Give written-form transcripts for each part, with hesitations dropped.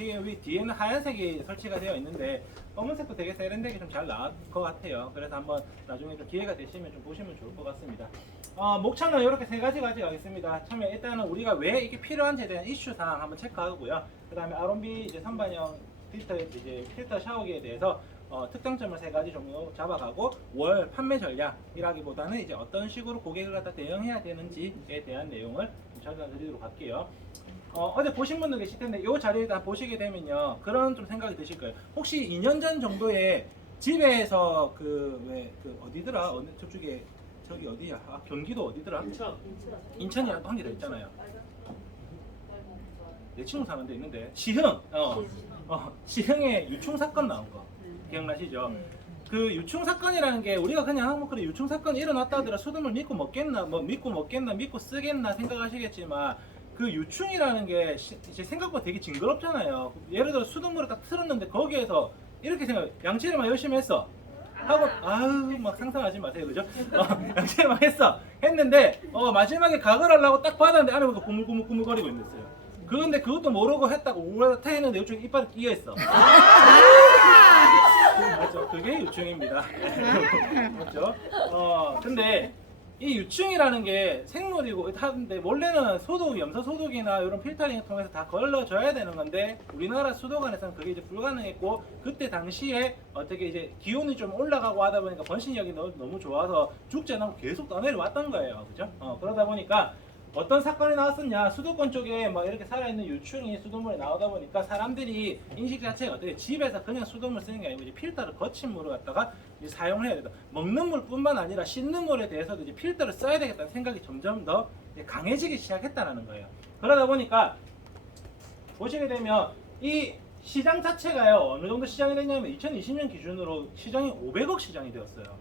보시기에 위 뒤에는 하얀색이 설치가 되어 있는데 검은색도 되게 세련되게 좀 잘 나올 것 같아요. 그래서 한번 나중에 좀 기회가 되시면 좀 보시면 좋을 것 같습니다. 목차는 이렇게 세 가지 가져가겠습니다. 처음에 일단은 우리가 왜 이게 필요한지에 대한 이슈 사항 한번 체크하고요. 그 다음에 R&B 이제 선반영 필터 샤워기에 대해서 특정점을 세 가지 정도 잡아가고 월 판매 전략이라기보다는 이제 어떤 식으로 고객을 갖다 대응해야 되는지에 대한 내용을 좀 전달드리도록 할게요. 어제 보신 분들 계실 텐데 이 자리에 다 보시게 되면요 그런 좀 생각이 드실 거예요. 혹시 2년 전 정도에 집에서 어디더라? 어느 저쪽에 저기 어디야? 경기도 어디더라? 인천이라도 한 개 더 있잖아요. 내 친구 사는 데 있는데 시흥 시흥에 유충 사건 나온 거 기억나시죠? 그 유충 사건이라는 게 우리가 그냥 그래 유충 사건이 일어났다 하더라 수돗물 믿고 먹겠나 믿고 쓰겠나 생각하시겠지만 그 유충이라는 게 이제 생각보다 되게 징그럽잖아요. 예를 들어 수돗물을 딱 틀었는데 거기에서 이렇게 양치를만 열심히 했어 하고 아유 막 상상하지 마세요, 그죠? 양치를만 했는데 마지막에 각을 하려고 딱 받았는데 안에 보니까 꾸물꾸물거리고 있었어요. 그런데 그것도 모르고 했다고 우울하다 했는데 이쪽에 이빨이 끼어 있어. 맞죠? 그게 유충입니다. 맞죠? 근데 이 유충이라는 게 생물이고 하는데 원래는 염소 소독이나 이런 필터링을 통해서 다 걸러줘야 되는 건데 우리나라 수도관에서는 그게 이제 불가능했고 그때 당시에 어떻게 이제 기온이 좀 올라가고 하다 보니까 번식력이 너무 좋아서 죽지 않고 계속 떠내려왔던 거예요. 그죠? 그러다 보니까 어떤 사건이 나왔었냐 수도권 쪽에 뭐 이렇게 살아있는 유충이 수돗물에 나오다 보니까 사람들이 인식 자체가 어떻게 집에서 그냥 수돗물 쓰는 게 아니고 이제 필터를 거친 물을 갖다가 이제 사용을 해야 된다. 먹는 물뿐만 아니라 씻는 물에 대해서도 이제 필터를 써야 되겠다는 생각이 점점 더 강해지기 시작했다는 거예요. 그러다 보니까 보시게 되면 이 시장 자체가요 어느 정도 시장이 됐냐면 2020년 기준으로 시장이 500억 시장이 되었어요.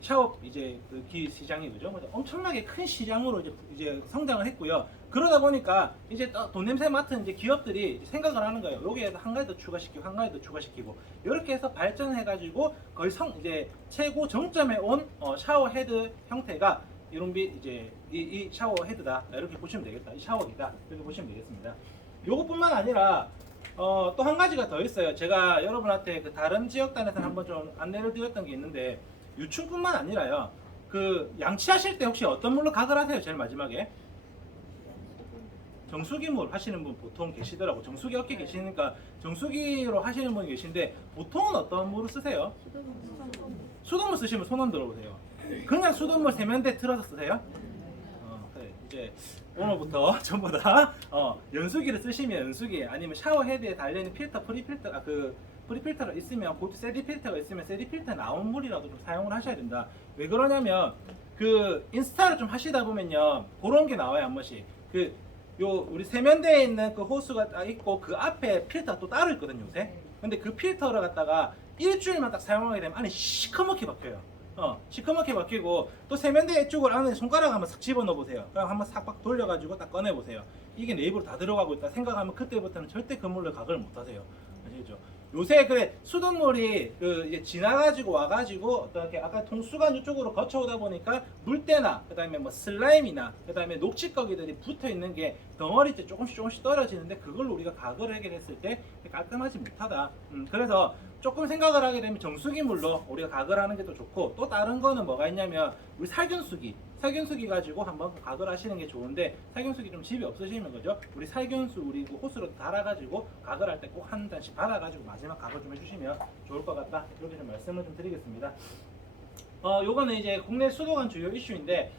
샤워 이제 그 시장이 그죠? 엄청나게 큰 시장으로 이제 성장을 했고요. 그러다 보니까 이제 돈 냄새 맡은 이제 기업들이 생각을 하는 거예요. 여기에 한 가지 더 추가시키고 한 가지 더 추가시키고 이렇게 해서 발전해가지고 거의 이제 최고 정점에 온 샤워 헤드 형태가 이제 이 샤워 헤드다 이렇게 보시면 되겠다. 이 샤워기다 이렇게 보시면 되겠습니다. 요것뿐만 아니라 또 한 가지가 더 있어요. 제가 여러분한테 그 다른 지역단에서 한번 좀 안내를 드렸던 게 있는데. 유충뿐만 아니라요. 그 양치하실 때 혹시 어떤 물로 각을 하세요? 제일 마지막에 정수기물 하시는 분 보통 계시더라고. 정수기 업계 계시니까 정수기로 하시는 분이 계신데 보통은 어떤 물을 쓰세요? 수돗물 쓰시면 손 한번 들어보세요. 그냥 수돗물 세면대 틀어서 쓰세요? 그래. 이제 오늘부터 전부 다 연수기를 쓰시면 연수기 아니면 샤워 헤드에 달려있는 필터 프리필터가 있으면 세디 필터가 있으면 세디 필터 나온 물이라도 좀 사용을 하셔야 된다. 왜 그러냐면 그 인스타를 좀 하시다 보면요 그런 게 나와요. 한 번씩 우리 세면대에 있는 그 호스가 딱 있고 그 앞에 필터가 또 따로 있거든요 요새. 근데 그 필터를 갖다가 일주일만 딱 사용하게 되면 안에 시커멓게 박혀요. 시커멓게 박히고 또 세면대 쪽을 안에 손가락 한번 싹 집어넣어 보세요. 그럼 한번 싹 돌려가지고 딱 꺼내 보세요. 이게 내 입으로 다 들어가고 있다 생각하면 그때부터는 절대 그 물로 각을 못 하세요. 아시겠죠? 요새 그래 수돗물이 이제 지나가지고 와가지고 어떻게 아까 통수관 이쪽으로 거쳐오다 보니까 물때나 그다음에 뭐 슬라임이나 그다음에 녹취거기들이 붙어 있는 게 덩어리 때 조금씩 떨어지는데 그걸로 우리가 각을 해결했을 때 깔끔하지 못하다. 그래서 조금 생각을 하게 되면 정수기 물로 우리가 각을 하는 게 더 좋고 또 다른 거는 뭐가 있냐면 우리 살균수기 가지고 한번 각을 하시는 게 좋은데 살균수기 좀 집에 없으시면 그죠? 우리 살균수 우리 호스로 달아가지고 각을 할 때 꼭 한 잔씩 받아가지고 마지막 각을 좀 해주시면 좋을 것 같다. 이렇게 좀 말씀을 좀 드리겠습니다. 요거는 이제 국내 수도관 주요 이슈인데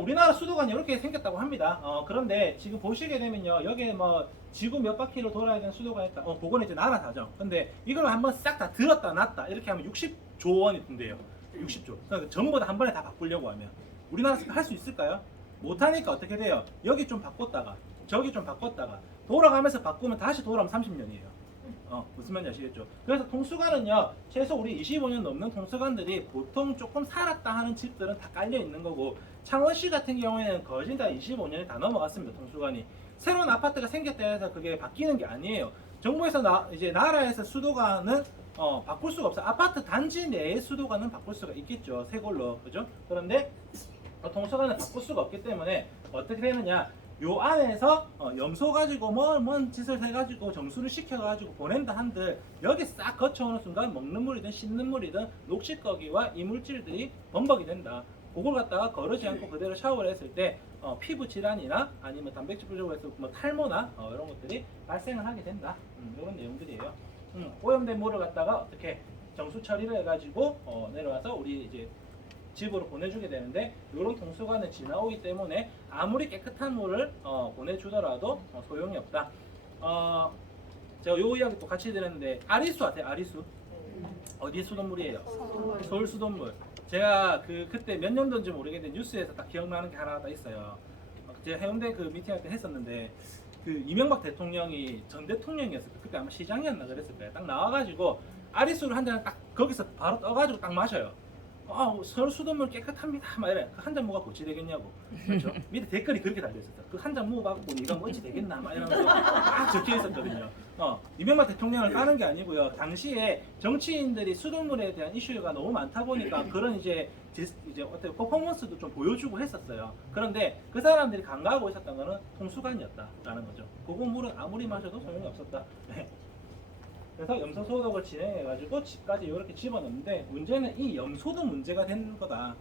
우리나라 수도관이 이렇게 생겼다고 합니다. 그런데 지금 보시게 되면요 여기에 뭐 지구 몇 바퀴로 돌아야 되는 수도관이 있다. 그거는 이제 나라 사정. 근데 이걸 한번 싹 다 들었다 놨다 이렇게 하면 60조 원이 든대요. 60조. 그러니까 전부 다 한 번에 다 바꾸려고 하면 우리나라에서 할 수 있을까요? 못하니까 어떻게 돼요? 여기 좀 바꿨다가 저기 좀 바꿨다가 돌아가면서 바꾸면 다시 돌아오면 30년이에요. 무슨 말인지 아시겠죠? 그래서 통수관은요 최소 우리 25년 넘는 통수관들이 보통 조금 살았다 하는 집들은 다 깔려 있는 거고 창원시 같은 경우에는 거의 다 25년이 다 넘어갔습니다. 통수관이 새로운 아파트가 생겼다 해서 그게 바뀌는 게 아니에요. 정부에서 이제 나라에서 수도관은 바꿀 수가 없어요. 아파트 단지 내의 수도관은 바꿀 수가 있겠죠. 새 걸로 그죠? 그런데 통수관은 바꿀 수가 없기 때문에 어떻게 되느냐 요 안에서 염소 가지고 뭔 짓을 해가지고 정수를 시켜가지고 보낸다 한들 여기 싹 거쳐오는 순간 먹는 물이든 씻는 물이든 녹식거기와 이물질들이 범벅이 된다. 그걸 갖다가 거르지 않고 그대로 샤워를 했을 때 피부 질환이나 아니면 단백질 부족에서 뭐 탈모나 이런 것들이 발생을 하게 된다. 이런 내용들이에요. 오염된 물을 갖다가 어떻게 정수 처리를 해가지고 내려와서 우리 이제 집으로 보내주게 되는데 이런 통수관을 지나오기 때문에 아무리 깨끗한 물을 보내주더라도 소용이 없다. 제가 요 이야기 또 같이 드렸는데 아리수 아세요? 아리수? 어디 수돗물이에요? 서울 수돗물. 제가 그때 몇 년도인지 모르겠는데 뉴스에서 딱 기억나는 게 하나 더 있어요. 제가 해운대 그 미팅할 때 했었는데 그 이명박 대통령이 전 대통령이었을 때 그때 아마 시장이었나 그랬을 거예요. 딱 나와가지고 아리수를 한 잔 딱 거기서 바로 떠가지고 딱 마셔요. 서울 수돗물 깨끗합니다. 막 이래. 그 한 잔 먹어도 어찌 되겠냐고. 그렇죠? 밑에 댓글이 그렇게 달려있었어. 그 한 잔 먹어갖고 이건 어찌 되겠나. 막 이러면서 딱 적혀 있었거든요. 이명박 대통령을 까는 게 아니고요. 당시에 정치인들이 수돗물에 대한 이슈가 너무 많다 보니까 그런 이제 어떻게 퍼포먼스도 좀 보여주고 했었어요. 그런데 그 사람들이 간과하고 있었던 거는 통수관이었다라는 거죠. 그거 물은 아무리 마셔도 소용이 없었다. 네. 그래서 염소 소독을 진행해가지고 집까지 이렇게 집어넣는데 문제는 이 염소도 문제가 되는 거다.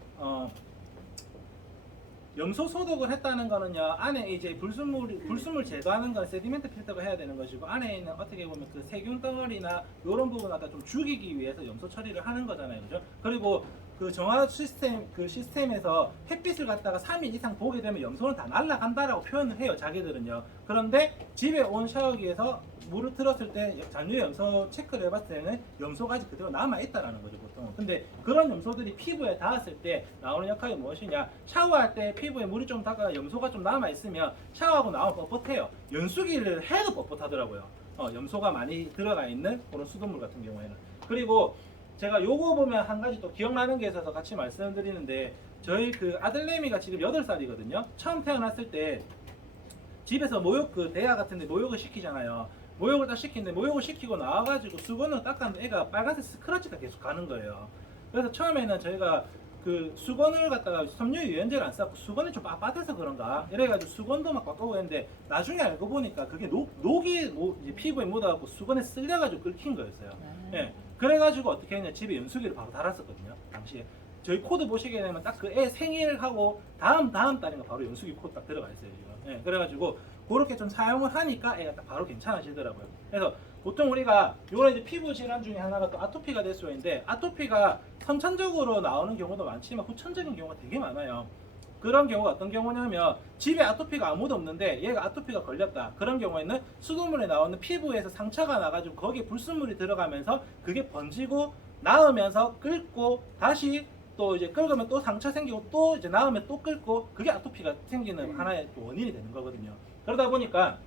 염소 소독을 했다는 거는요, 안에 이제 불순물 제거하는 건 세디멘트 필터가 해야 되는 것이고, 안에 있는 어떻게 보면 그 세균 덩어리나 이런 부분 갖다 좀 죽이기 위해서 염소 처리를 하는 거잖아요, 그죠? 그리고 그 정화 시스템에서 햇빛을 갖다가 3일 이상 보게 되면 염소는 다 날아간다라고 표현을 해요, 자기들은요. 그런데 집에 온 샤워기에서 물을 틀었을 때 잔류 염소 체크를 해봤을 때는 염소가 아직 그대로 남아있다라는 거죠, 보통. 근데 그런 염소들이 피부에 닿았을 때 나오는 역할이 무엇이냐? 샤워할 때 피부에 물이 좀 닿아 염소가 좀 남아있으면 샤워하고 나오면 뻣뻣해요. 연수기를 해도 뻣뻣하더라고요. 염소가 많이 들어가 있는 그런 수돗물 같은 경우에는. 그리고 제가 요거 보면 한 가지 또 기억나는 게 있어서 같이 말씀드리는데, 저희 그 아들내미가 지금 8살이거든요. 처음 태어났을 때 집에서 모욕 그 대야 같은데 모욕을 시키잖아요. 모욕을 딱 시키는데 모욕을 시키고 나와가지고 수건으로 닦았는데 애가 빨간색 스크래치가 계속 가는 거예요. 그래서 처음에는 저희가 그 수건을 갖다가 섬유 유연제를 안 썼고 수건이 좀 빳빳해서 그런가 이래가지고 수건도 막 바꾸고 했는데 나중에 알고 보니까 그게 녹이 이제 피부에 묻어갖고 수건에 쓸려가지고 끓긴 거였어요. 예. 그래가지고 어떻게 했냐, 집에 연수기를 바로 달았었거든요, 당시에. 저희 코드 보시게 되면 딱 그 애 생일하고 다음 달인가 바로 연수기 코드 딱 들어가 있어요, 지금. 예. 그래가지고 그렇게 좀 사용을 하니까 애가 딱 바로 괜찮아지더라고요. 그래서 보통 우리가 요런 이제 피부 질환 중에 하나가 또 아토피가 될 수 있는데, 아토피가 선천적으로 나오는 경우도 많지만 후천적인 경우가 되게 많아요. 그런 경우가 어떤 경우냐면 집에 아토피가 아무도 없는데 얘가 아토피가 걸렸다. 그런 경우에는 수돗물에 나오는 피부에서 상처가 나가지고 거기에 불순물이 들어가면서 그게 번지고 나으면서 끓고 다시 또 이제 끓으면 또 상처 생기고 또 이제 나으면 또 끓고, 그게 아토피가 생기는 하나의 또 원인이 되는 거거든요. 그러다 보니까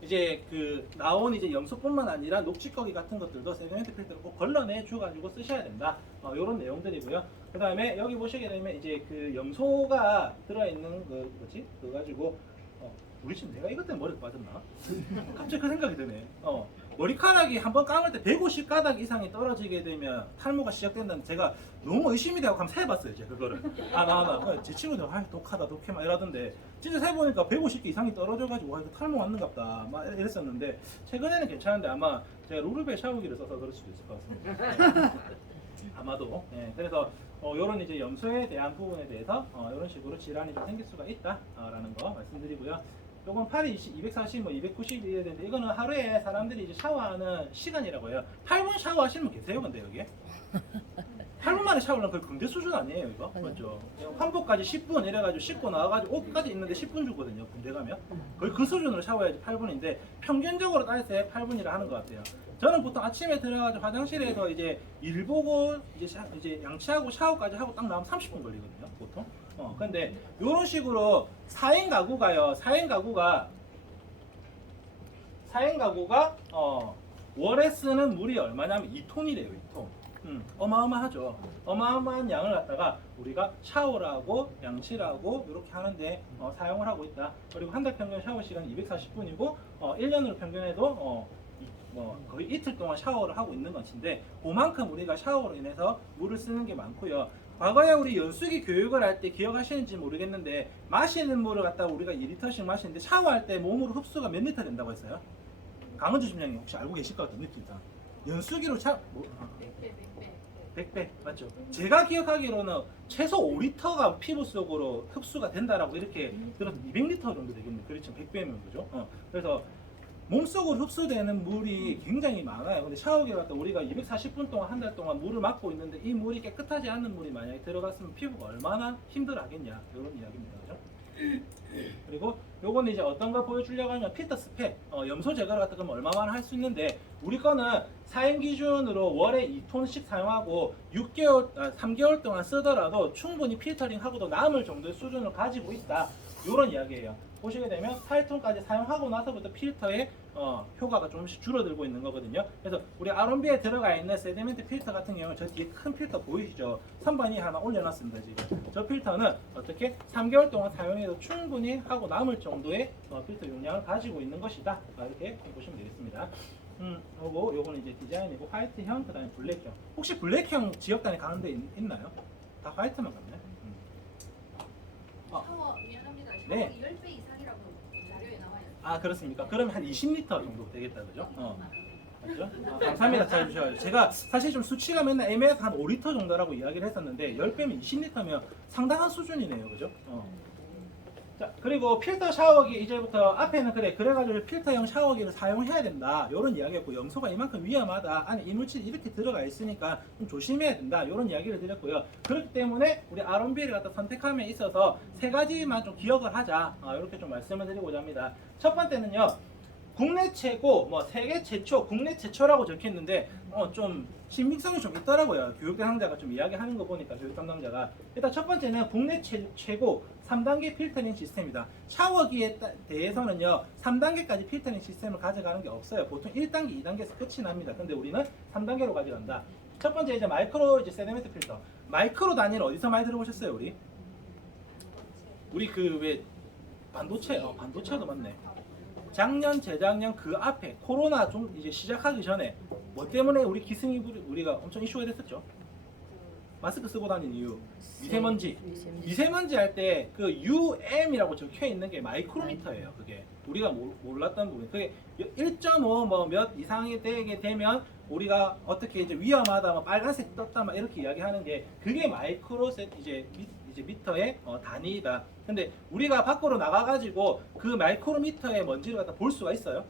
이제 그 나온 이제 염소뿐만 아니라 녹취거기 같은 것들도 세디멘트 필터를 꼭 걸러내 줘가지고 쓰셔야 된다. 이런 내용들이고요. 그 다음에 여기 보시게 되면 이제 그 염소가 들어있는 그 뭐지? 그거 가지고 우리 집 내가 이것 때문에 머리가 빠졌나? 갑자기 그 생각이 드네. 머리카락이 한번 감을 때 150가닥 이상이 떨어지게 되면 탈모가 시작된다는, 제가 너무 의심이 되고 한번 세봤어요, 제가 그거를. 하나. 제 친구들 독하다, 독해 막 이러던데, 진짜 세보니까 150개 이상이 떨어져가지고 이거 탈모 왔는갑다 막 이랬었는데, 최근에는 괜찮은데 아마 제가 루르베 샤워기를 써서 그럴 수도 있을 것 같습니다. 아마도. 네, 그래서 이런 이제 염소에 대한 부분에 대해서 이런 식으로 질환이 좀 생길 수가 있다라는 거 말씀드리고요. 요건 8이 240, 뭐 290 이래야 되는데, 이거는 하루에 사람들이 이제 샤워하는 시간이라고 해요. 8분 샤워하시는 분 계세요, 근데 여기? 8분 만에 샤워는 거의 군대 수준 아니에요, 이거? 맞죠? 환복까지 10분 이래가지고 씻고 나와가지고 옷까지 입는데 10분 주거든요, 군대 가면. 거의 그 수준으로 샤워해야지 8분인데, 평균적으로 따졌을 때 8분이라 하는 것 같아요. 저는 보통 아침에 들어가지고 화장실에서 이제 일 보고 이제 양치하고 샤워까지 하고 딱 나오면 30분 걸리거든요, 보통. 근데 이런 식으로 4인 가구가요. 4인 가구가 월에 쓰는 물이 얼마냐면 2톤이래요, 2톤. 어마어마하죠. 어마어마한 양을 갖다가 우리가 샤워를 하고 양치를 하고 이렇게 하는데 사용을 하고 있다. 그리고 한 달 평균 샤워 시간이 240분이고 1년으로 평균해도 거의 이틀 동안 샤워를 하고 있는 것인데, 그만큼 우리가 샤워로 인해서 물을 쓰는 게 많고요. 과거에 우리 연수기 교육을 할 때 기억하시는지 모르겠는데 마시는 물을 갖다가 우리가 2리터씩 마시는데 샤워할 때 몸으로 흡수가 몇 리터 된다고 했어요? 강은주 팀장님 혹시 알고 계실 것 같은 느낌이다. 연수기로 100배 맞죠? 제가 기억하기로는 최소 5리터가 피부 속으로 흡수가 된다라고 이렇게 들어서 200리터 정도 되겠네요. 그렇죠? 100배면 그죠? 그래서 몸속으로 흡수되는 물이 굉장히 많아요. 근데 샤워기를 갖다 우리가 240분 동안 한 달 동안 물을 막고 있는데 이 물이 깨끗하지 않은 물이 만약에 들어갔으면 피부가 얼마나 힘들어하겠냐 이런 이야기입니다. 그죠? 그리고 요거는 이제 어떤 걸 보여주려고 하면 필터 스펙, 염소 제거를 갖다 그러면 얼마만 할 수 있는데 우리 거는 사용 기준으로 월에 2톤씩 사용하고 3개월 동안 쓰더라도 충분히 필터링하고도 남을 정도의 수준을 가지고 있다. 이런 이야기예요. 보시게 되면 8톤까지 사용하고 나서부터 필터의 효과가 조금씩 줄어들고 있는 거거든요. 그래서 우리 R&B에 들어가 있는 세디멘트 필터 같은 경우는 저 뒤에 큰 필터 보이시죠? 선반이 하나 올려놨습니다. 지금 저 필터는 어떻게 3개월 동안 사용해도 충분히 하고 남을 정도의 필터 용량을 가지고 있는 것이다. 이렇게 보시면 되겠습니다. 요거는 이제 디자인이고 화이트형, 그다음에 블랙형. 혹시 블랙형 지역단에 가는 데 있나요? 다 화이트만 갔나요? 샤워 미안합니다. 샤워 네. 10배 이상이라고 자료에 나와요. 아 그렇습니까? 그러면 한 20리터 정도 되겠다 그죠? 맞죠? 감사합니다. 잘 주셔가지고 제가 사실 좀 수치가 맨날 애매해서 한 5리터 정도라고 이야기를 했었는데 10배면 20리터면 상당한 수준이네요 그죠? 자 그리고 필터 샤워기 이제부터 앞에는 그래가지고 필터형 샤워기를 사용해야 된다 이런 이야기였고 염소가 이만큼 위험하다 안에 이물질이 이렇게 들어가 있으니까 좀 조심해야 된다 이런 이야기를 드렸고요. 그렇기 때문에 우리 R&B를 갖다 선택함에 있어서 세 가지만 좀 기억을 하자 이렇게 좀 말씀을 드리고자 합니다. 첫 번째는요, 국내 최고, 세계 최초, 국내 최초라고 적혀있는데 좀 신빙성이 좀 있더라고요. 교육 대상자가 좀 이야기하는 거 보니까 교육 담당자가 일단 첫 번째는 국내 최고 3단계 필터링 시스템이다. 샤워기에 대해서는요 3단계까지 필터링 시스템을 가져가는 게 없어요. 보통 1단계, 2단계에서 끝이 납니다. 근데 우리는 3단계로 가져간다. 첫 번째 이제 마이크로 세디멘트 필터. 마이크로 단위는 어디서 많이 들어보셨어요 우리? 우리 그 왜 반도체도 맞네. 작년, 재작년 그 앞에 코로나 좀 이제 시작하기 전에 뭐 때문에 우리 기승이 우리가 엄청 이슈가 됐었죠. 마스크 쓰고 다니는 이유, 미세먼지 할 때 그 UM이라고 적혀 있는 게 마이크로미터예요. 그게 우리가 몰랐던 부분. 그게 1.5 몇 이상이 되게 되면 우리가 어떻게 이제 위험하다, 빨간색 떴다, 이렇게 이야기하는 게 그게 마이크로 이제 미터의 단위이다. 근데 우리가 밖으로 나가가지고 그 마이크로미터의 먼지를 갖다 볼 수가 있어요?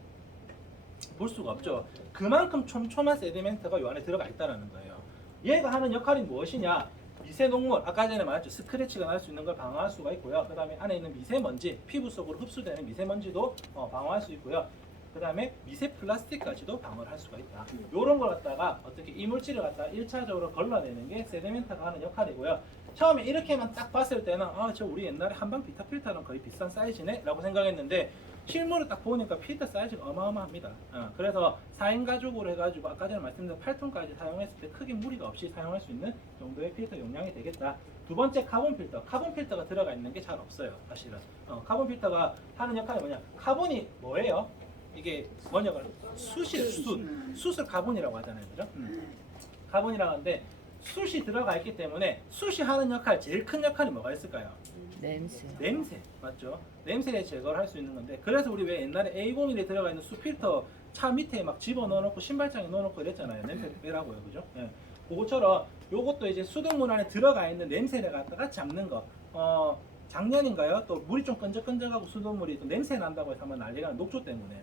볼 수가 없죠. 그만큼 촘촘한 세디멘트가 이 안에 들어가 있다는 거예요. 얘가 하는 역할이 무엇이냐? 미세농물, 아까 전에 말했죠. 스크래치가 날 수 있는 걸 방어할 수가 있고요. 그 다음에 안에 있는 미세먼지, 피부 속으로 흡수되는 미세먼지도 방어할 수 있고요. 그 다음에 미세 플라스틱까지도 방어를 할 수가 있다. 이런 걸 갖다가 어떻게 이물질을 갖다가 1차적으로 걸러내는 게 세디멘트가 하는 역할이고요. 처음에 이렇게만 딱 봤을 때는 저 우리 옛날에 한방 비타 필터랑 거의 비슷한 사이즈네 라고 생각했는데 실물을 딱 보니까 필터 사이즈가 어마어마합니다. 그래서 4인 가족으로 해가지고 아까 전에 말씀드린 8톤까지 사용했을 때 크게 무리가 없이 사용할 수 있는 정도의 필터 용량이 되겠다. 두 번째 카본 필터. 카본 필터가 들어가 있는 게 잘 없어요. 사실은. 카본 필터가 하는 역할이 뭐냐? 카본이 뭐예요? 이게 뭐냐고 숯을 카본이라고 하잖아요. 그죠? 카본이라고 하는데 숯이 들어가 있기 때문에 숯이 하는 역할, 제일 큰 역할이 뭐가 있을까요? 냄새 맞죠? 냄새를 제거를 할 수 있는 건데 그래서 우리 왜 옛날에 A01에 들어가 있는 숯 필터 차 밑에 막 집어 넣어놓고 신발장에 넣어놓고 이랬잖아요. 냄새 빼라고요. 그죠? 예. 그것처럼 요것도 이제 수돗물 안에 들어가 있는 냄새를 갖다가 잡는 거. 작년인가요? 또 물이 좀 끈적끈적하고 수돗물이 또 냄새 난다고 해서 한번 난리가 난 녹조 때문에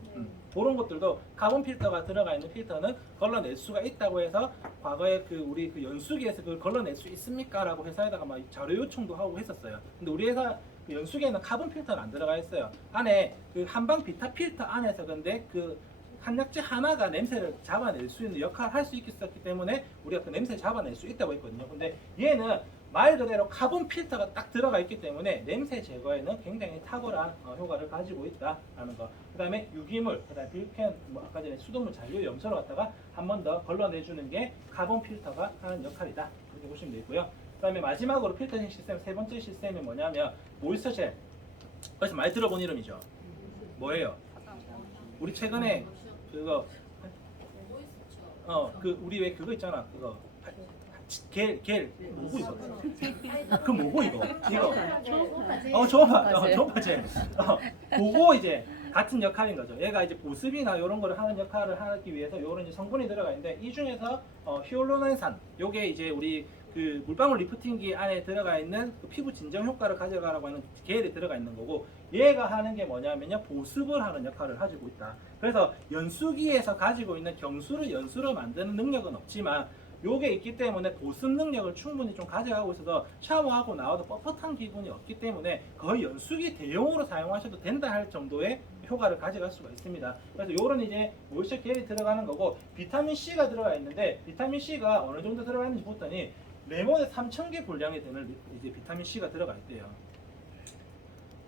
그런 것들도 카본 필터가 들어가 있는 필터는 걸러낼 수가 있다고 해서 과거에 우리 연수기에서 그걸 걸러낼 수 있습니까? 라고 회사에다가 막 자료 요청도 하고 했었어요. 근데 우리 회사 연수기에는 카본 필터는 안 들어가 있어요. 안에 한방 비타 필터 안에서 근데 한약재 하나가 냄새를 잡아낼 수 있는 역할을 할 수 있었기 때문에 우리가 그 냄새를 잡아낼 수 있다고 했거든요. 근데 얘는 말 그대로 카본 필터가 딱 들어가 있기 때문에 냄새 제거에는 굉장히 탁월한 효과를 가지고 있다라는 거. 그 다음에 유기물, 그 다음에 빌펜, 아까 전에 수돗물 잔류 염소를 갖다가 한 번 더 걸러내주는 게 카본 필터가 하는 역할이다. 그렇게 보시면 되고요. 그 다음에 마지막으로 필터링 시스템 세 번째 시스템이 뭐냐면 모이스처 젤. 그래서 많이 들어본 이름이죠. 뭐예요? 우리 최근에 그거 우리 왜 그거 있잖아. 그거 겔 뭐고 이거? 그 뭐고 이거? 저 초음파 젤. 그거 이제 같은 역할인 거죠. 얘가 이제 보습이나 이런 거를 하는 역할을 하기 위해서 이런 이제 성분이 들어가 있는데 이 중에서 히알루론산 요게 이제 우리 그 물방울 리프팅기 안에 들어가 있는 그 피부 진정 효과를 가져가라고 하는 겔이 들어가 있는 거고 얘가 하는 게 뭐냐면요 보습을 하는 역할을 가지고 있다. 그래서 연수기에서 가지고 있는 경수를 연수로 만드는 능력은 없지만 요게 있기 때문에 보습 능력을 충분히 좀 가져가고 있어서 샤워하고 나와도 뻣뻣한 기분이 없기 때문에 거의 연수기 대용으로 사용하셔도 된다 할 정도의 효과를 가져갈 수가 있습니다. 그래서 요런 이제 모이스처 겔이 들어가는 거고 비타민 C가 들어가 있는데 비타민 C가 어느 정도 들어가 있는지 봤더니 레몬에 3,000개 분량이 되는 이제 비타민 C가 들어가 있대요.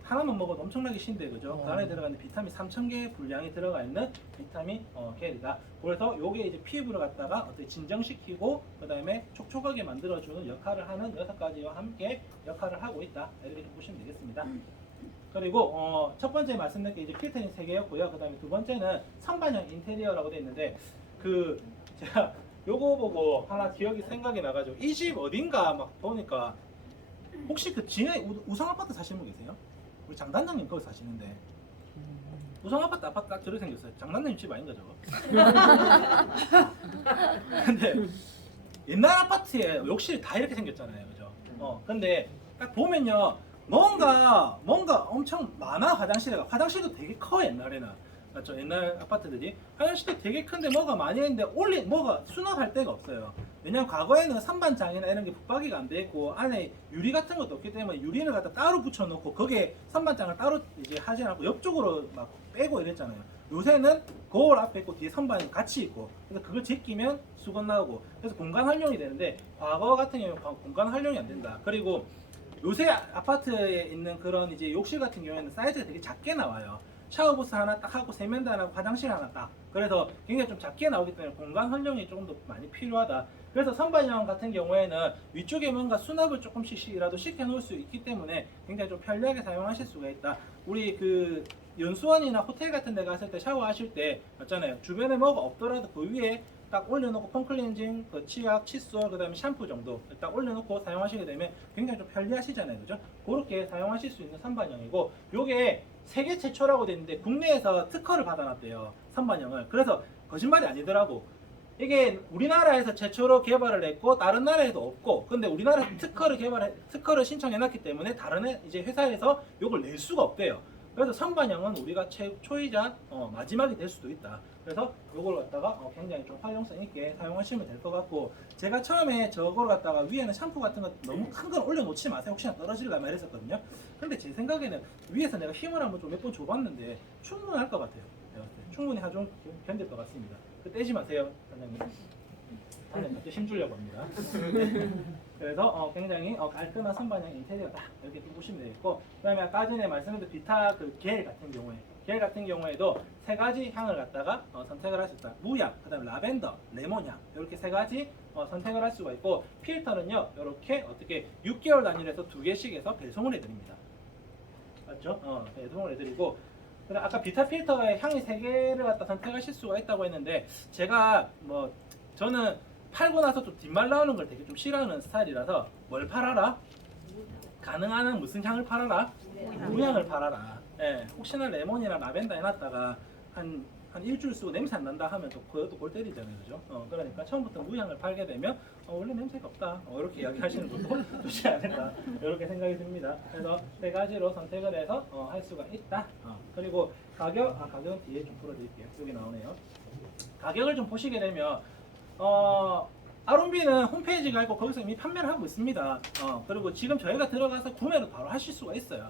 하나만 먹어도 엄청나게 신데 그죠? 그 안에 들어가는 비타민 3,000개 분량이 들어가 있는 비타민 겔이다. 그래서 요게 이제 피부를 갖다가 어떻게 진정시키고 그 다음에 촉촉하게 만들어주는 역할을 하는 6가지와 함께 역할을 하고 있다. 이렇게 좀 보시면 되겠습니다. 그리고 첫 번째 말씀드린 게 이제 필터링 3개였고요. 그 다음에 두 번째는 선반형 인테리어라고 되어 있는데 그 제가 요거 보고 하나 기억이 생각이 나가지고 이 집 어딘가 막 보니까 혹시 그 진해 우성 아파트 사시는 분 계세요? 우리 장단장님 거기 사시는데 우성 아파트 딱 저렇게 생겼어요. 장단장님 집 아닌가 저거? 근데 옛날 아파트에 욕실 다 이렇게 생겼잖아요, 그죠? 근데 딱 보면요 뭔가 엄청 많아 화장실도 되게 커 옛날에는. 맞죠? 옛날 아파트들이 화장실도 되게 큰데 뭐가 많이 했는데 뭐가 수납할 데가 없어요. 왜냐면 과거에는 선반장이나 이런 게 붙박이가 안 돼 있고 안에 유리 같은 것도 없기 때문에 유리를 갖다 따로 붙여놓고 거기에 선반장을 따로 이제 하지 않고 옆쪽으로 막 빼고 이랬잖아요. 요새는 거울 앞에 있고 뒤에 선반이 같이 있고 그래서 그걸 제끼면 수건 나오고 그래서 공간 활용이 되는데 과거 같은 경우는 공간 활용이 안 된다. 그리고 요새 아파트에 있는 그런 이제 욕실 같은 경우에는 사이즈가 되게 작게 나와요. 샤워부스 하나 딱 하고 세면대 하나 하고 화장실 하나 딱 그래서 굉장히 좀 작게 나오기 때문에 공간 활용이 조금 더 많이 필요하다. 그래서 선반형 같은 경우에는 위쪽에 뭔가 수납을 조금씩이라도 시켜 놓을 수 있기 때문에 굉장히 좀 편리하게 사용하실 수가 있다. 우리 그 연수원이나 호텔 같은 데 갔을 때 샤워하실 때 맞잖아요. 주변에 뭐가 없더라도 그 위에 딱 올려놓고 폼클렌징, 그 치약, 칫솔, 그 다음에 샴푸 정도 딱 올려놓고 사용하시게 되면 굉장히 좀 편리하시잖아요, 그죠? 그렇게 사용하실 수 있는 선반형이고, 요게 세계 최초라고 되어 있는데 국내에서 특허를 받아놨대요, 선반형을. 그래서 거짓말이 아니더라고. 이게 우리나라에서 최초로 개발을 했고 다른 나라에도 없고, 근데 우리나라 특허를 신청해놨기 때문에 다른 이제 회사에서 요걸 낼 수가 없대요. 그래서 선반형은 우리가 최초이자 마지막이 될 수도 있다. 그래서 이걸 갖다가 굉장히 좀 활용성 있게 사용하시면 될 것 같고, 제가 처음에 저걸 갖다가 위에는 샴푸 같은 거 너무 큰 건 올려놓지 마세요. 혹시나 떨어질까 말했었거든요. 근데 제 생각에는 위에서 내가 힘을 한번 좀 몇 번 줘봤는데 충분할 것 같아요. 충분히 하중 견딜 것 같습니다. 떼지 마세요, 단장님. 단장님 힘 주려고 합니다. 그래서 굉장히 깔끔한 선반형 인테리어다 이렇게 좀 보시면 되겠고, 그다음에 아까 전에 말씀드린 비타 겔 같은 경우에도 세 가지 향을 갖다가 선택을 할 수 있다. 무향, 그다음에 라벤더, 레몬향 이렇게 세 가지 선택을 할 수가 있고, 필터는요 이렇게 어떻게 6개월 단위로 해서 2개씩 해서 배송을 해드립니다. 맞죠? 배송을 해드리고, 그다음 아까 비타 필터의 향이 3개를 갖다 선택하실 수가 있다고 했는데, 제가 저는 팔고 나서 좀 뒷말 나오는 걸 되게 좀 싫어하는 스타일이라서 뭘 팔아라? 가능한 한 무슨 향을 팔아라? 무향을 팔아라. 예, 혹시나 레몬이나 라벤더 해놨다가 한 일주일 쓰고 냄새 안 난다 하면 또 그것도 골 때리잖아요, 그죠? 그러니까 처음부터 무향을 팔게 되면 원래 냄새가 없다 이렇게 이야기하시는 것도 좋지 않을까 이렇게 생각이 듭니다. 그래서 세 가지로 선택을 해서 할 수가 있다. 그리고 가격은 뒤에 좀 풀어드릴게요. 여기 나오네요. 가격을 좀 보시게 되면 아론비는 홈페이지가 있고 거기서 이미 판매를 하고 있습니다. 그리고 지금 저희가 들어가서 구매를 바로 하실 수가 있어요.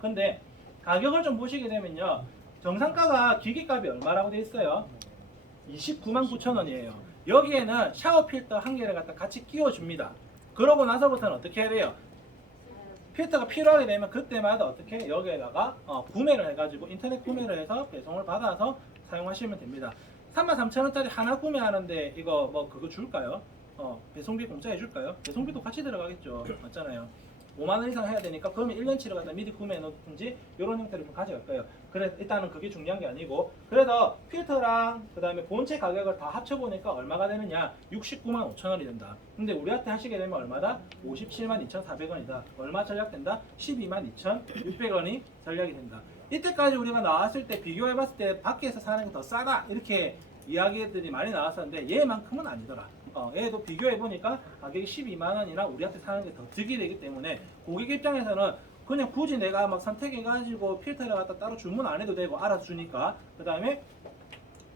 근데 가격을 좀 보시게 되면요, 정상가가 기기값이 얼마라고 되어 있어요? 299,900원이에요. 여기에는 샤워 필터 한 개를 갖다 같이 끼워줍니다. 그러고 나서부터는 어떻게 해야 돼요? 필터가 필요하게 되면 그때마다 어떻게 여기에다가 구매를 해가지고 인터넷 구매를 해서 배송을 받아서 사용하시면 됩니다. 33,000원짜리 하나 구매하는데 이거 그거 줄까요? 배송비 공짜 해줄까요? 배송비도 같이 들어가겠죠. 맞잖아요. 5만 원 이상 해야 되니까 그러면 1년치를 갖다 미리 구매해 놓든지 이런 형태로 좀 가져갈 거예요. 그래 일단은 그게 중요한 게 아니고 그래서 필터랑 그다음에 본체 가격을 다 합쳐 보니까 얼마가 되느냐 69만 5천 원이 된다. 근데 우리한테 하시게 되면 얼마다? 57만 2,400원이다. 얼마 절약된다? 12만 2,600원이 절약이 된다. 이때까지 우리가 나왔을 때 비교해 봤을 때 밖에서 사는 게 더 싸다 이렇게 이야기들이 많이 나왔었는데 얘만큼은 아니더라. 얘도 비교해 보니까 가격이 12만 원이나 우리한테 사는 게 더 득이 되기 때문에 고객 입장에서는 그냥 굳이 내가 막 선택해 가지고 필터를 갖다 따로 주문 안 해도 되고 알아서 주니까 그 다음에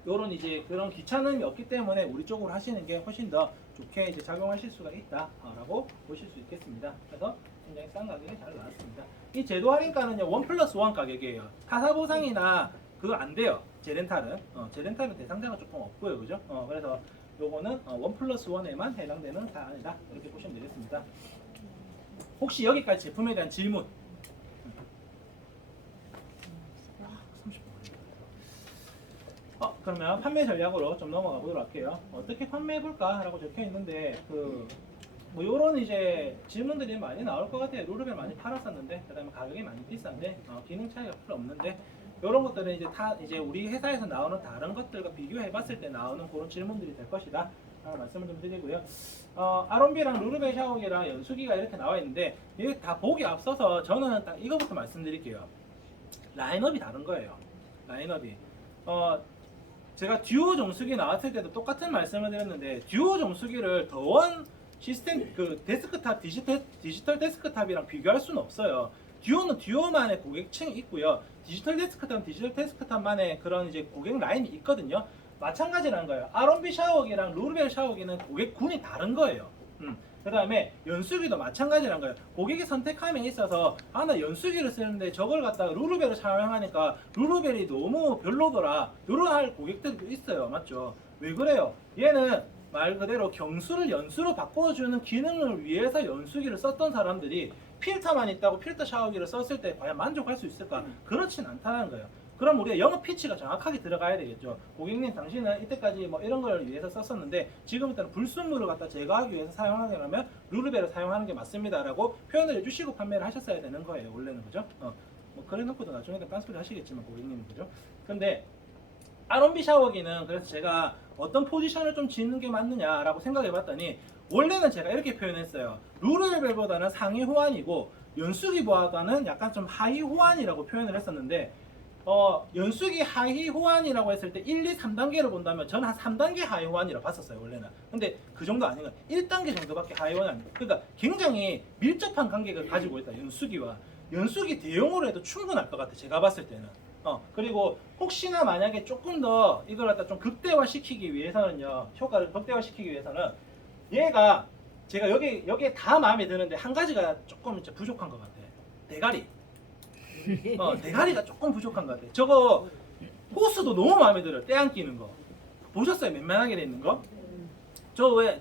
요런 이제 그런 귀찮음이 없기 때문에 우리 쪽으로 하시는 게 훨씬 더 좋게 이제 작용하실 수가 있다라고 보실 수 있겠습니다. 그래서 굉장히 싼 가격에 잘 나왔습니다. 이 제도 할인가는요 1+1 가격이에요. 타사 보상이나 그거 안 돼요. 제렌탈은 제렌탈은 대상자가 조금 없고요, 그죠? 그래서 요거는 1+1에만 해당되는 사안이다 이렇게 보시면 되겠습니다. 혹시 여기까지 제품에 대한 질문? 30분. 그러면 판매 전략으로 좀 넘어가 보도록 할게요. 어떻게 판매해 볼까? 라고 적혀 있는데 뭐 요런 이제 질문들이 많이 나올 것 같아요. 루르벨 많이 팔았었는데 그다음에 가격이 많이 비싼데 기능 차이가 별로 없는데 이런 것들은 이제 우리 회사에서 나오는 다른 것들과 비교해봤을 때 나오는 그런 질문들이 될 것이다. 말씀을 좀 드리고요. 아론비랑 루르벨 샤워기랑 연수기가 이렇게 나와 있는데 이게 다 보기 앞서서 저는 딱 이거부터 말씀드릴게요. 라인업이 다른 거예요. 라인업이. 제가 듀오 정수기 나왔을 때도 똑같은 말씀을 드렸는데 듀오 정수기를 더원 시스템 그 데스크탑 디지털 데스크탑이랑 비교할 수는 없어요. 듀오는 듀오만의 고객층이 있고요. 디지털 데스크탑은 디지털 데스크탑만의 그런 이제 고객 라인이 있거든요. 마찬가지라는 거예요. 아론비 샤워기랑 루르벨 샤워기는 고객군이 다른 거예요. 그 다음에 연수기도 마찬가지라는 거예요. 고객이 선택함에 있어서 나 연수기를 쓰는데 저걸 갖다가 루르벨을 사용하니까 루르벨이 너무 별로더라. 이런 할 고객들도 있어요. 맞죠? 왜 그래요? 얘는 말 그대로 경수를 연수로 바꿔주는 기능을 위해서 연수기를 썼던 사람들이 필터만 있다고 필터 샤워기를 썼을 때 과연 만족할 수 있을까? 그렇진 않다는 거예요. 그럼 우리가 영업 피치가 정확하게 들어가야 되겠죠. 고객님 당신은 이때까지 뭐 이런 걸 위해서 썼었는데 지금부터는 불순물을 갖다 제거하기 위해서 사용하려면 루르벨을 사용하는 게 맞습니다 라고 표현을 해주시고 판매를 하셨어야 되는 거예요. 원래는 그죠? 뭐 그래 놓고도 나중에는 딴소리 하시겠지만 고객님은 그죠? 근데 아론비 샤워기는 그래서 제가 어떤 포지션을 좀 짓는 게 맞느냐라고 생각해 봤더니 원래는 제가 이렇게 표현했어요. 루르벨보다는 상위 호환이고 연수기보다는 약간 좀 하위 호환이라고 표현을 했었는데 연수기 하위 호환이라고 했을 때 1, 2, 3단계를 본다면 저는 한 3단계 하위 호환이라고 봤었어요 원래는. 근데 그 정도 아닌 거예요. 1단계 정도밖에 하위 호환이 아니에요. 그러니까 굉장히 밀접한 관계를 가지고 있다 연수기와. 연수기 대용으로 해도 충분할 것 같아 제가 봤을 때는. 그리고 혹시나 만약에 조금 더 이걸 갖다 좀 극대화 시키기 위해서는요, 효과를 극대화 시키기 위해서는 얘가 제가 여기에 다 마음에 드는데 한 가지가 조금 이제 부족한 것 같아. 대가리. 대가리가 조금 부족한 것 같아. 저거 호스도 너무 마음에 들어요. 때 안 끼는 거. 보셨어요? 맨만하게 돼 있는 거? 저 왜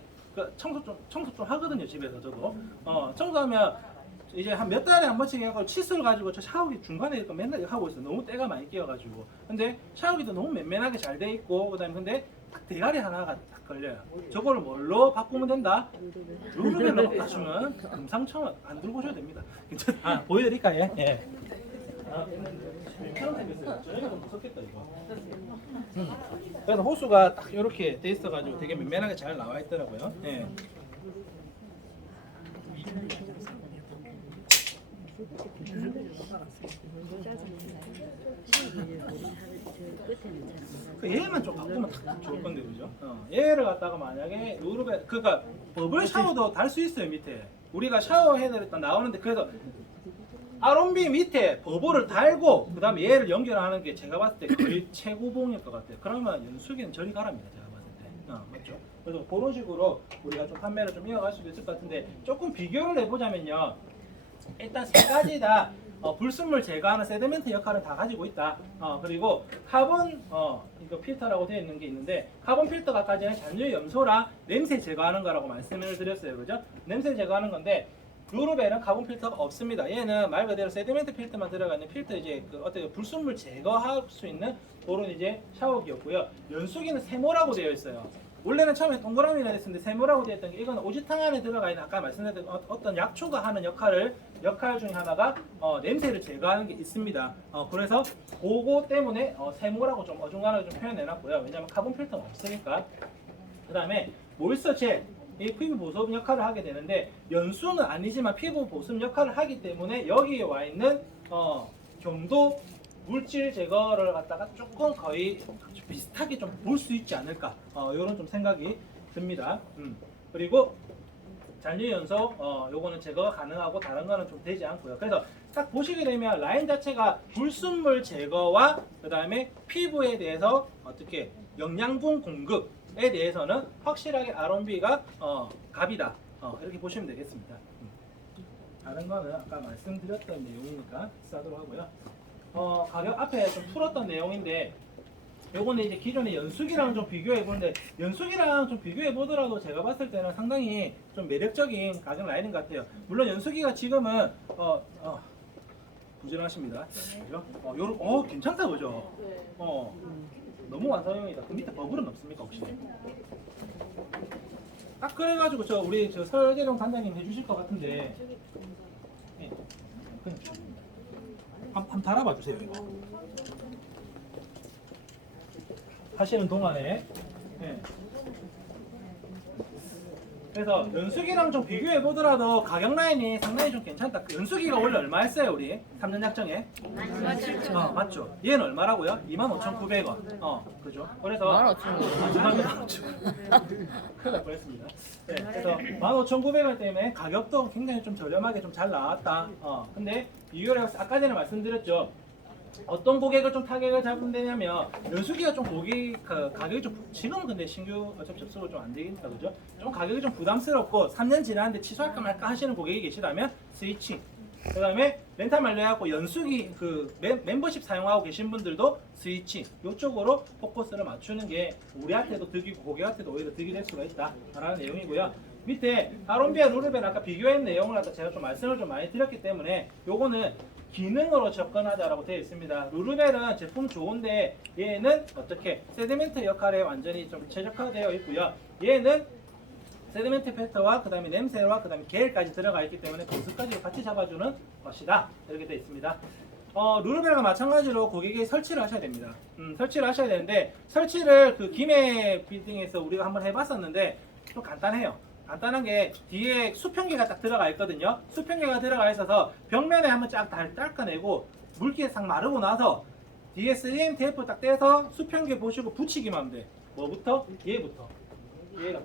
청소 좀 하거든요 집에서 저도. 청소하면 이제 한 몇 달에 한 번씩 해가지고 칫솔 가지고 저 샤워기 중간에 이렇게 맨날 하고 있어요. 너무 때가 많이 끼어가지고. 근데 샤워기도 너무 맨맨하게 잘 돼 있고 그다음에 근데 딱 대가리 하나가 딱 걸려요. 저거를 뭘로 바꾸면 된다? 루르벨로 바꿔주면 금상첨화 안 들고 오셔도 됩니다. 괜찮아. 보여드릴까요? 예. 처럼 생겼어요. 저희가 좀 무섭겠다 이거. 그래서 호수가 딱 이렇게 돼 있어가지고 되게 맨맨하게 잘 나와 있더라고요. 예. 얘만 좀 바꾸면 딱 좋을 건데 그죠? 얘를 갖다가 만약에 루르벨 그러니까 버블 샤워도 달 수 있어요 밑에. 우리가 샤워 헤드를 나오는데 그래서 아론비 밑에 버블을 달고 그 다음에 얘를 연결하는 게 제가 봤을 때 거의 최고봉일 것 같아요. 그러면 연수기는 저리 가랍니다 제가 봤을 때. 맞죠? 그래서 그런 식으로 우리가 좀 판매를 좀 이어갈 수도 있을 것 같은데 조금 비교를 해보자면요. 일단 세 가지 다 불순물 제거하는 세디멘트 역할은 다 가지고 있다. 그리고 카본 이거 필터라고 되어 있는 게 있는데 카본 필터가 아까 전에 잔유 염소랑 냄새 제거하는 거라고 말씀을 드렸어요. 그죠? 냄새 제거하는 건데 루르벨은 카본 필터가 없습니다. 얘는 말 그대로 세디멘트 필터만 들어가 있는 필터 이제 그 어떻게 불순물 제거할 수 있는 그런 이제 샤워기였고요. 연수기는 세모라고 되어 있어요. 원래는 처음에 동그라미라 했었는데 세모라고 되어 있던 게 이거는 오지탕 안에 들어가 있는 아까 말씀드렸던 어떤 약초가 하는 역할 중에 하나가 냄새를 제거하는 게 있습니다. 그래서 그거 때문에 세모라고 좀 어중간하게 좀 표현해놨고요. 왜냐하면 카본 필터가 없으니까. 그 다음에 모이스처 젤, 이 피부 보습 역할을 하게 되는데 연수는 아니지만 피부 보습 역할을 하기 때문에 여기에 와 있는 경도 물질 제거를 갖다가 조금 거의 비슷하게 좀 볼 수 있지 않을까 이런 좀 생각이 듭니다. 그리고 잔류 연소 요거는 제거가 가능하고 다른 거는 좀 되지 않고요. 그래서 딱 보시게 되면 라인 자체가 불순물 제거와 그 다음에 피부에 대해서 어떻게 영양분 공급에 대해서는 확실하게 R&B가 갑이다. 이렇게 보시면 되겠습니다. 다른 거는 아까 말씀드렸던 내용이니까 쓰도록 하고요. 가격 앞에 좀 풀었던 내용인데 요거는 이제 기존의 연숙이랑 좀 비교해 보는데 연숙이랑 좀 비교해 보더라도 제가 봤을 때는 상당히 좀 매력적인 가격 라인인 것 같아요. 물론 연숙이가 지금은 부지런하십니다. 그죠? 요런 괜찮다 그죠? 너무 완성형이다. 그 밑에 버블은 없습니까 혹시? 딱 그래가지고 우리 설계령 단장님 해주실 것 같은데 네. 그냥 한번 달아봐 주세요 이거. 하시는 동안에 네. 그래서 연숙이랑 좀 비교해 보더라도 가격 라인이 상당히 좀 괜찮다. 연숙이가 원래 얼마 했어요 우리 3년 약정에? 27,000원. 맞죠? 얘는 얼마라고요? 25,900원. 그죠? 그래서 15,900원. 큰일 날 뻔했습니다. 네, 그래서 15,900원 때문에 가격도 굉장히 좀 저렴하게 좀 잘 나왔다. 근데 비교를 해서 아까 전에 말씀드렸죠. 어떤 고객을 좀 타격을 잡으면 되냐면 연수기가 좀 가격이 좀 지금은 근데 신규 어차피 접수가 좀 안 되니까 그죠? 좀 가격이 좀 부담스럽고 3년 지났는데 취소할까 말까 하시는 고객이 계시다면 스위치. 그 다음에 렌탈 만료해갖고 연수기 멤버십 사용하고 계신 분들도 스위치 이쪽으로 포커스를 맞추는 게 우리한테도 득이고 고객한테도 오히려 득이 될 수가 있다 라는 내용이고요. 밑에 아론비아 루르벨 아까 비교한 내용을 갖다 제가 좀 말씀을 좀 많이 드렸기 때문에 요거는 기능으로 접근하자라고 되어 있습니다. 루르벨은 제품 좋은데 얘는 어떻게 세디멘트 역할에 완전히 좀 최적화되어 있고요. 얘는 세디멘트 팩터와 그 다음에 냄새와 그 다음에 게일까지 들어가 있기 때문에 보습까지 같이 잡아주는 것이다. 이렇게 되어 있습니다. 루르벨과 마찬가지로 고객이 설치를 하셔야 됩니다. 설치를 하셔야 되는데 설치를 그 김해 빌딩에서 우리가 한번 해봤었는데 좀 간단해요. 간단한 게 뒤에 수평기가 딱 들어가 있거든요. 수평기가 들어가 있어서 벽면에 한번 쫙 닦아내고 물기에 싹 마르고 나서 뒤에 3M 테이프 딱 떼서 수평기 보시고 붙이기만 하면 돼. 뭐부터? 얘부터. 얘가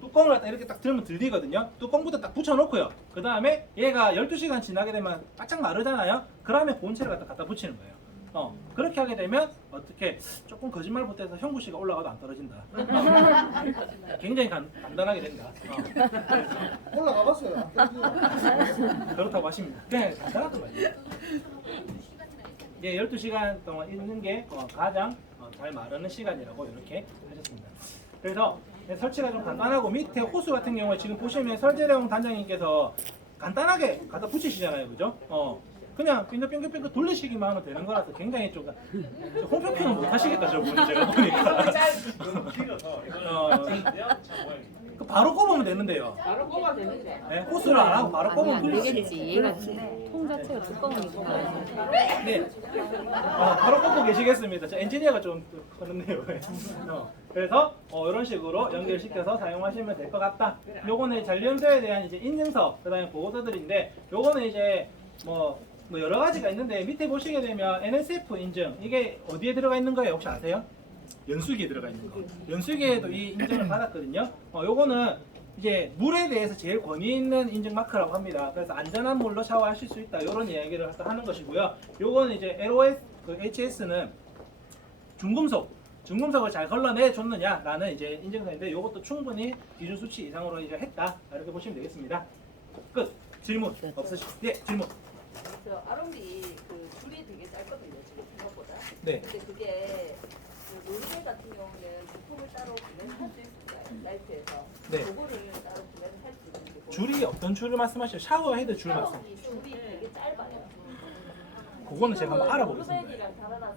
뚜껑을 갖다 이렇게 딱 들면 들리거든요. 뚜껑부터 딱 붙여놓고요. 그 다음에 얘가 12시간 지나게 되면 바짝 마르잖아요. 그러면 본체를 갖다 붙이는 거예요. 그렇게 하게 되면 어떻게 조금 거짓말 못해서 형부씨가 올라가도 안 떨어진다. 굉장히 간단하게 된다. 올라가봤어요. 그렇다고 하십니다. 그냥 간단하더라고요. 예, 12시간 동안 있는 게 가장 잘 마르는 시간이라고 이렇게 하셨습니다. 그래서 설치가 좀 간단하고 밑에 호수 같은 경우에 지금 보시면 설재령 단장님께서 간단하게 갖다 붙이시잖아요. 그죠? 그냥 빙글빙글 돌리시기만 하면 되는 거라서 굉장히 좀 홈쇼핑은 못 하시겠다 저분은 제가 보니까. 바로 꼽으면 되는데요. 바로 꼽아 되는데. 네, 호스를 안 하고 바로 꼽으면 되죠. 되겠지. 얘가 통 자체가 뚜껑이니까. 네. 바로 꼽고 계시겠습니다. 저 엔지니어가 좀 그렇네요. 그래서 이런 식으로 연결시켜서 사용하시면 될 것 같다. 요거는 잔류염소에 대한 이제 인증서, 그다음에 보고서들인데, 요거는 이제 뭐 여러 가지가 있는데 밑에 보시게 되면 NSF 인증 이게 어디에 들어가 있는 거예요? 혹시 아세요? 연수기에 들어가 있는 거. 연수기에도 이 인증을 받았거든요. 요거는 이제 물에 대해서 제일 권위 있는 인증 마크라고 합니다. 그래서 안전한 물로 샤워하실 수 있다 이런 이야기를 하는 것이고요. 요거는 이제 LOS, HS는 중금속을 잘 걸러내 줬느냐라는 이제 인증서인데 요것도 충분히 기준 수치 이상으로 이제 했다 이렇게 보시면 되겠습니다. 끝. 질문 없으시죠? 네, 질문. 저 아롱비 그 줄이 되게 짧거든요. 지금 생각보다. 네. 근데 그게 그 노르웨이 같은 경우는 부품을 따로 구매를 할 수 있을까요? 라이트에서. 네. 그거를 따로 구매를 할 수 있는지. 줄이 어떤 줄을 말씀하시죠? 샤워헤드 줄 말씀. 줄이 되게 짧아요. 그거는 제가 한번 알아보겠습니다. 노르웨이랑 달아나서